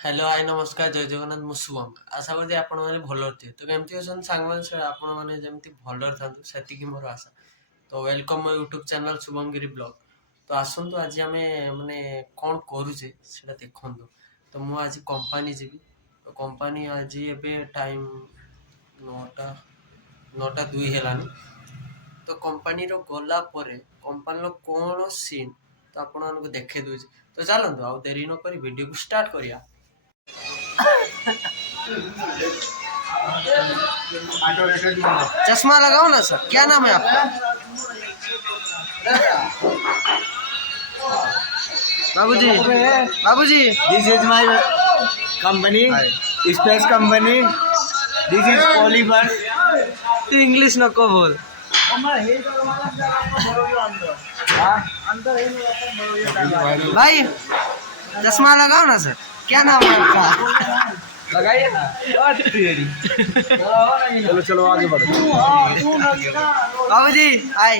Hello hi नमस्कार जय जगन्नाथ मु शुभम आशा करी आपण मैंने भलर थे तो केमती अच्छा सांग मैंने आपण मैंने जमी भलर था से मोर आशा तो वेलकम मो यूट्यूब चैनल शुभम गिरी ब्लॉग तो आसतु आज आम माने कौन करुचे से देखु तो मुझे आज कंपनी जी तो कंपनी आज ए टाइम 9टा 2 है तो कंपनी गला कंपनी कौन सीन तो आपण देखे दूचे तो चलतु आउ देरी नक वीडियो को स्टार्ट करिया। चश्मा लगाओ ना सर, क्या नाम है आपका? बाबूजी बाबूजी This is my company, space company. This is Polymer. तू इंग्लिश नको बोल भाई। चश्मा लगाओ ना सर, क्या नाम है आपका? लगाइए ना। चलो चलो आगे बढ़ो। बाबूजी हाय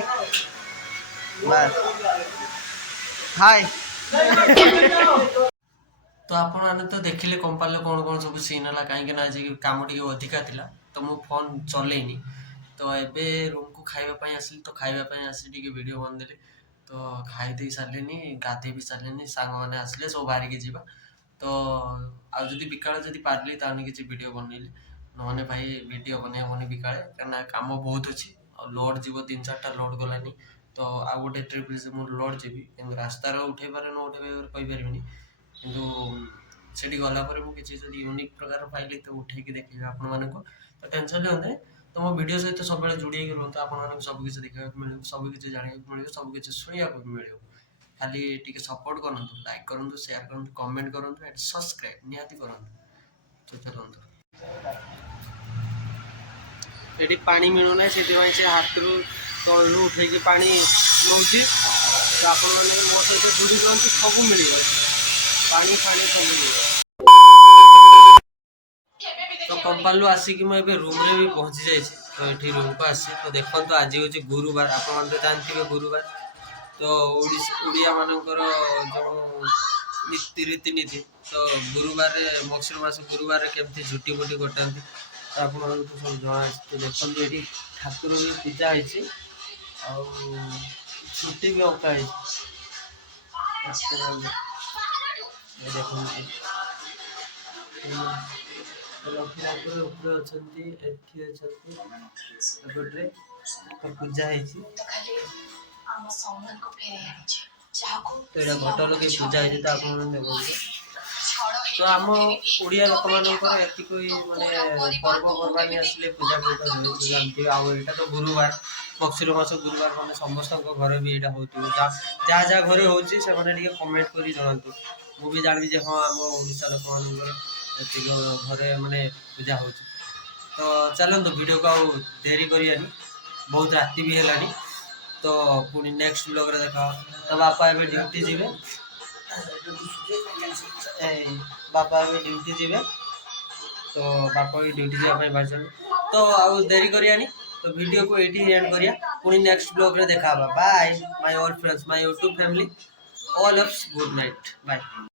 हाय। तो आपण मैंने तो देखिले कंपानी कौन कौन सब सीन है कहीं आज कम टे अधिका थिला तो मु फोन चलैनी तो एबे रूम को खाइबा आसली तो खाइबा आसी टे वीडियो बनदेली तो खाई दे सारे गाधे भी सारे सांग मैंने आसले सब बाहरिकी जावा तो आदि विकाल जब पार्ली ताने किसी वीडियो बनइली नहने भाई वीडियो बने हेनी विकाले क्या कम बहुत अच्छी लोड जीव 3-4टा लोड गलानी तो आउ गोटे ट्रिप मुझे लोड जी कि रास्तार उठे पारे न उठे पारे कि गलापर मुझे यूनिक प्रकार पाइली तो उठे देखिए आपण तो टेंशन नहीं तो मो वीडियो सहित सब जोड़ी रुहतु आपको सबकि देखा मिले सबकि जाना मिले सबकि शुणा मिले खाली टी सपोर्ट करूँ लाइक करूँ शेयर करूँ कमेंट करूँ एंड सब्सक्राइब निहाती करूँ तो चलते ये पानी मिलूना से हाथ रू तलू उठे पा नौ तो आप मो सहित जुड़ी रुहतु सब मिल पानी फाणी सब मिल तो कंपानी आसिक मुझे रूम रे भी पहुँची जाइए तो ये रूम को आसी तो देखो तो आज हूँ गुरुवार आप जानते गुरुवार तो ओडिया मानकर जो रीतिनीति तो गुरुवार मक्सर मास गुरुवार केमती झुटी फुटी कटाती तो आप सब जना तो देखते ये ठाकुर भी पूजा होती छुट्टी भी अंका लक्ष्मी ठाकुर ऊपर अच्छा पूजा होती तो ये घट लगे पूजा होती तो आप तो आम ओडिया लोक मानकर एतिक माने पर्वपर्वाणी आसिले पूजा जानते आईटा तो गुरुवार पक्षीर मास गुरुवार मैंने समस्त घर भी यहाँ हो जहाँ जहाँ घर हो कमेंट कर जनातु मुझे जानी हाँ आम ओडिशा लोक मान घरे माने पूजा हो तो चलते वीडियो को आउ देरी करियानी बहुत राति भी है तो पुणी नेक्स्ट ब्लॉग रे देखा तो बापा ए ड्यूटी जीवे बापा ए ड्यूटी जीवे तो बापा भी ड्यूटी जावाई बाहर तो आउ देरी करियानी तो वीडियो को एटी एंड करिया पुणी नेक्स्ट ब्लॉग रे देखा bye my all friends my YouTube family all of good night bye.